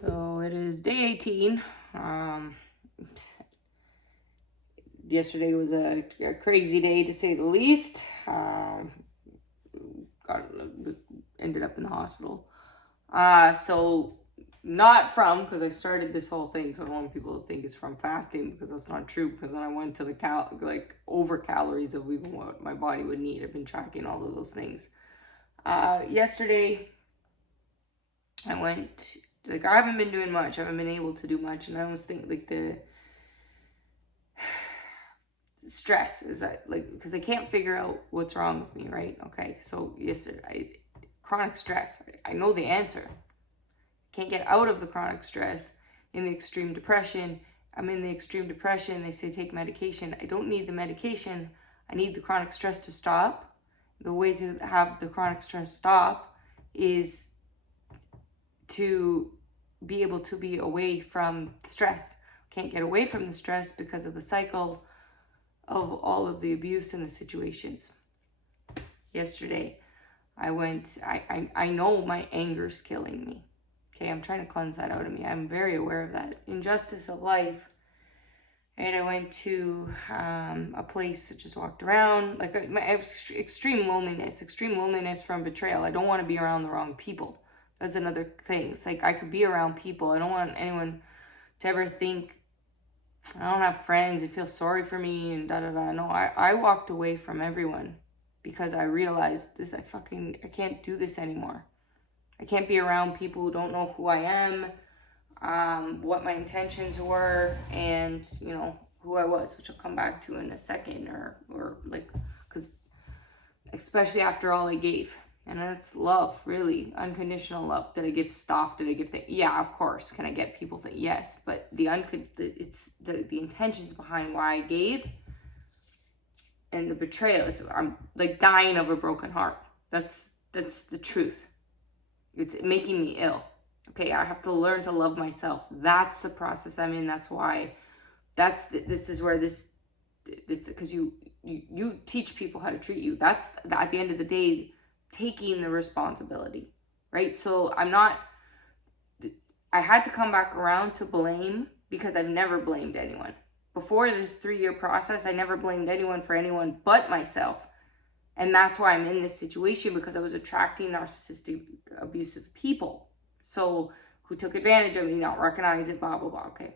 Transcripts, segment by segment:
So it is day 18. Yesterday was a crazy day to say the least. Got ended up in the hospital. So not from, because I started this whole thing, so I don't want people to think it's from fasting, because that's not true. Because then I went to the over calories of even what my body would need. I've been tracking all of those things. Yesterday I went, I haven't been doing much. I haven't been able to do much, and I was thinking the stress is that because I can't figure out what's wrong with me, right? Okay, so yesterday, chronic stress. I know the answer. Can't get out of the chronic stress. In the extreme depression, I'm in the extreme depression. They say take medication. I don't need the medication. I need the chronic stress to stop. The way to have the chronic stress stop is to be able to be away from the stress. Can't get away from the stress because of the cycle of all of the abuse and the situations. Yesterday, I know my anger's killing me. Okay, I'm trying to cleanse that out of me. I'm very aware of that. Injustice of life. And I went to a place, just walked around. I have extreme loneliness from betrayal. I don't want to be around the wrong people. That's another thing. It's like I could be around people. I don't want anyone to ever think I don't have friends, they feel sorry for me and da da da. No, I walked away from everyone because I realized I can't do this anymore. I can't be around people who don't know who I am, what my intentions were, and who I was, which I'll come back to in a second, because especially after all I gave. And that's love, really, unconditional love. Did I give stuff? Did I give things? Yeah, of course. Can I get people that? Yes, but it's the intentions behind why I gave, and the betrayal is I'm like dying of a broken heart. That's the truth. It's making me ill. Okay, I have to learn to love myself. That's the process I'm in. That's why. This is where this because you teach people how to treat you. That's at the end of the day taking the responsibility, right? So I had to come back around to blame because I've never blamed anyone. Before this 3-year process, I never blamed anyone for anyone but myself. And that's why I'm in this situation, because I was attracting narcissistic, abusive people. So who took advantage of me, not recognize it, blah, blah, blah. Okay.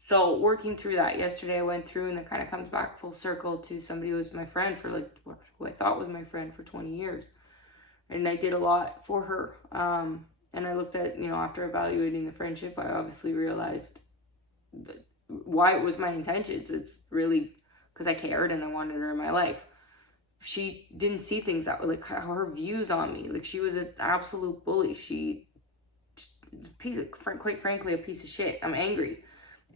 So working through that, yesterday I went through, and it kind of comes back full circle to somebody who was my friend for who I thought was my friend for 20 years. And I did a lot for her. And I looked at, after evaluating the friendship, I obviously realized why it was my intentions. It's really because I cared and I wanted her in my life. She didn't see things that were her views on me. She was an absolute bully. Quite frankly, a piece of shit. I'm angry.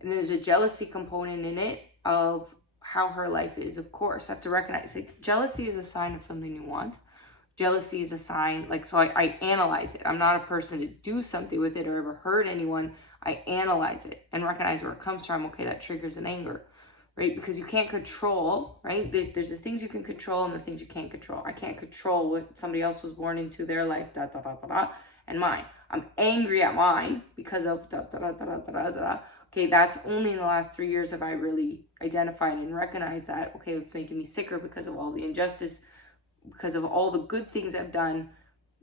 And there's a jealousy component in it of how her life is. Of course, I have to recognize jealousy is a sign of something you want. Jealousy is a sign, so I analyze it. I'm not a person to do something with it or ever hurt anyone. I analyze it and recognize where it comes from. Okay, that triggers an anger, right? Because you can't control, right? There's the things you can control and the things you can't control. I can't control what somebody else was born into their life, and mine. I'm angry at mine because of Okay, that's only in the last 3 years have I really identified and recognized that, okay, it's making me sicker because of all the injustice, because of all the good things I've done,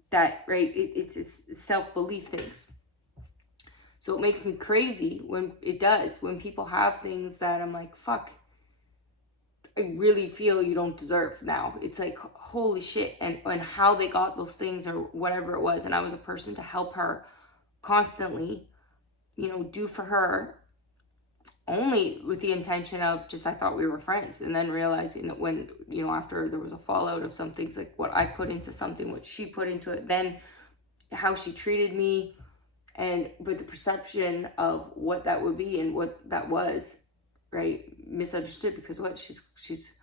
that, right, it's self-belief things. So it makes me crazy when people have things that I'm like, fuck, I really feel you don't deserve now. It's like, holy shit. And how they got those things or whatever it was. And I was a person to help her constantly, do for her, only with the intention of just I thought we were friends, and then realizing that when after there was a fallout of some things, like what I put into something, what she put into it, then how she treated me, but the perception of what that would be and what that was, right, misunderstood, because she's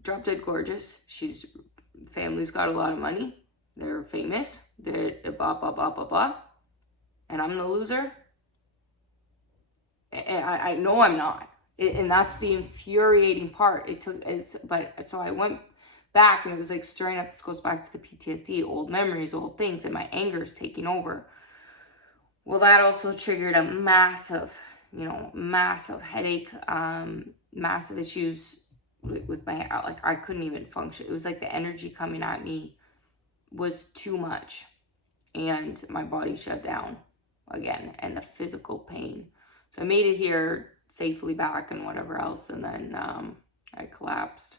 drop dead gorgeous, she's family's got a lot of money, they're famous, they're blah blah blah blah blah, and I'm the loser. And I know I'm not. And that's the infuriating part. So I went back, and it was like stirring up. This goes back to the PTSD, old memories, old things, and my anger is taking over. Well, that also triggered a massive, massive headache, massive issues with my, like, I couldn't even function. It was like the energy coming at me was too much, and my body shut down again, and the physical pain. So I made it here safely back and whatever else, and then I collapsed,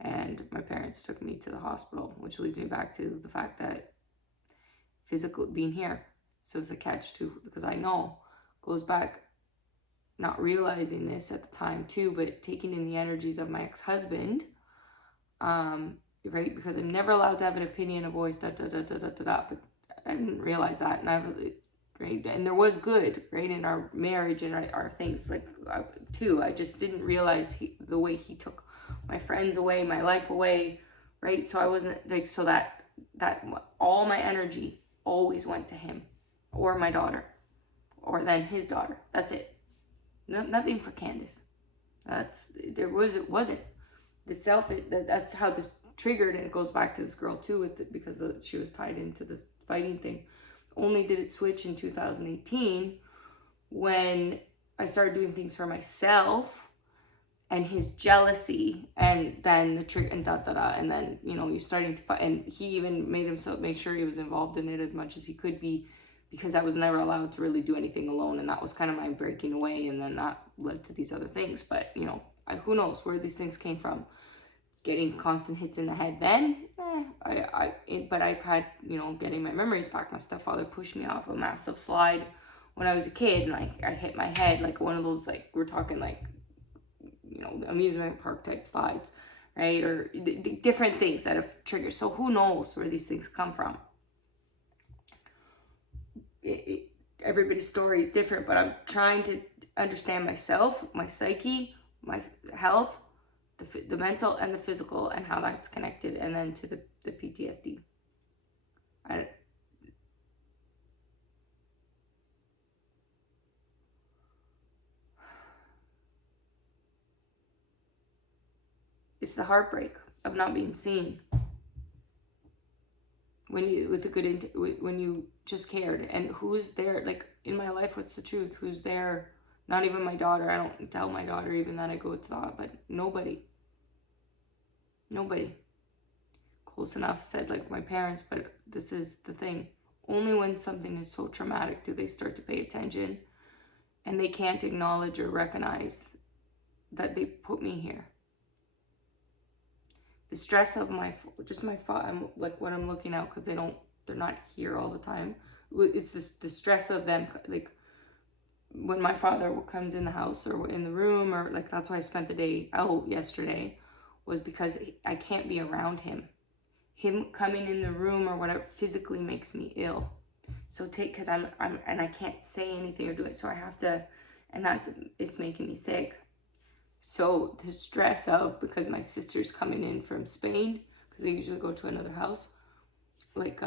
and my parents took me to the hospital, which leads me back to the fact that physically being here. So it's a catch too, because I know goes back not realizing this at the time too, but taking in the energies of my ex-husband, right? Because I'm never allowed to have an opinion, a voice, but I didn't realize that, and right, and there was good, right, in our marriage and our things, like, too. I just didn't realize the way he took my friends away, my life away, right? So I wasn't like, so that all my energy always went to him, or my daughter, or then his daughter. That's it. Nothing for Candace. It wasn't the self. That's how this triggered, and it goes back to this girl too, because she was tied into this fighting thing. Only did it switch in 2018 when I started doing things for myself, and his jealousy, and then the trick, and and then you're starting to fight, and he even made himself make sure he was involved in it as much as he could be, because I was never allowed to really do anything alone, and that was kind of my breaking away, and then that led to these other things. But who knows where these things came from? Getting constant hits in the head. Then but I've had, getting my memories back. My stepfather pushed me off a massive slide when I was a kid, and I hit my head, like one of those, like, we're talking like, amusement park type slides, right? Or the different things that have triggered. So who knows where these things come from? Everybody's story is different, but I'm trying to understand myself, my psyche, my health, the mental and the physical, and how that's connected, and then to the PTSD. It's the heartbreak of not being seen. When you just cared, and who's there, like, in my life, what's the truth? Who's there? Not even my daughter. I don't tell my daughter even that I go to the, but nobody close enough said, like, my parents. But this is the thing, only when something is so traumatic do they start to pay attention, and they can't acknowledge or recognize that they put me here. The stress of my I'm like, what I'm looking out, because they're not here all the time. It's the stress of them, like, when my father comes in the house or in the room, or like, that's why I spent the day out yesterday, was because I can't be around him. Him coming in the room or whatever physically makes me ill. So because I'm and I can't say anything or do it, so I have to, and it's making me sick. So the stress of, because my sister's coming in from Spain, because they usually go to another house, like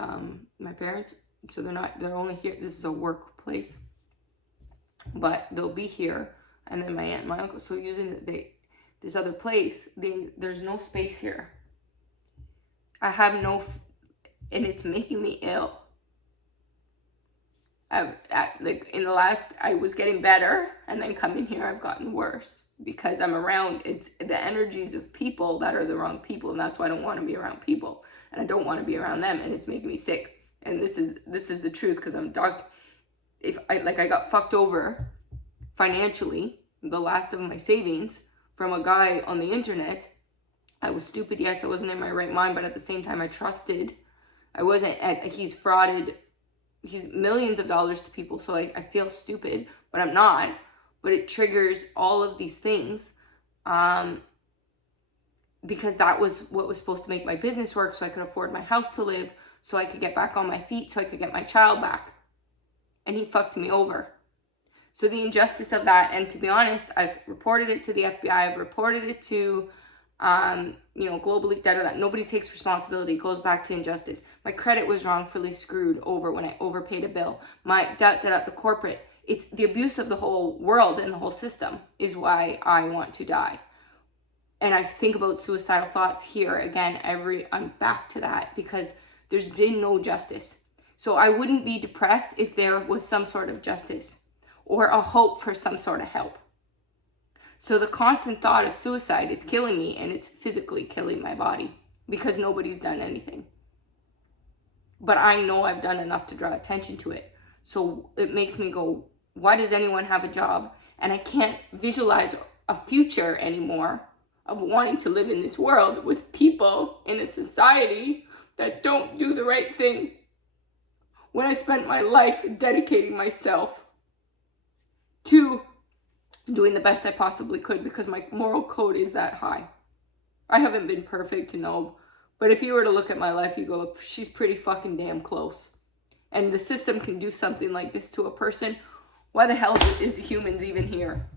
my parents, so they're only here. This is a workplace, but they'll be here, and then my aunt and my uncle. So using this other place, there's no space here. I have and it's making me ill. Like, in the last, I was getting better, and then coming here, I've gotten worse, because I'm around, it's the energies of people that are the wrong people, and that's why I don't want to be around people, and I don't want to be around them, and it's making me sick. And this is the truth, because I'm I got fucked over financially, the last of my savings, from a guy on the internet. I was stupid, yes, I wasn't in my right mind, but at the same time, I trusted. He's frauded. He's millions of dollars to people, so I feel stupid, but I'm not. But it triggers all of these things, because that was what was supposed to make my business work, so I could afford my house to live, so I could get back on my feet, so I could get my child back. And he fucked me over. So the injustice of that, and to be honest, I've reported it to the FBI, I've reported it to globally, nobody takes responsibility. It goes back to injustice. My credit was wrongfully screwed over when I overpaid a bill. The corporate, it's the abuse of the whole world and the whole system is why I want to die. And I think about suicidal thoughts here again, I'm back to that, because there's been no justice. So I wouldn't be depressed if there was some sort of justice or a hope for some sort of help. So the constant thought of suicide is killing me, and it's physically killing my body because nobody's done anything. But I know I've done enough to draw attention to it. So it makes me go, why does anyone have a job? And I can't visualize a future anymore of wanting to live in this world with people in a society that don't do the right thing. When I spent my life dedicating myself to doing the best I possibly could because my moral code is that high. I haven't been perfect, no, but if you were to look at my life, you go, she's pretty fucking damn close. And the system can do something like this to a person. Why the hell is humans even here?